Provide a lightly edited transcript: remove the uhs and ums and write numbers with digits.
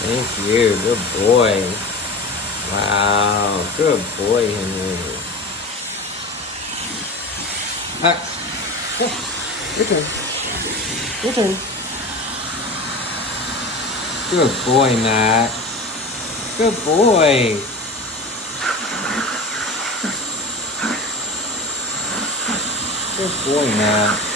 Thank you. Good boy. Wow. Good boy, Henry. Max. Yeah. Your turn. Your turn. Good boy, Max. Good boy. Good boy, Max.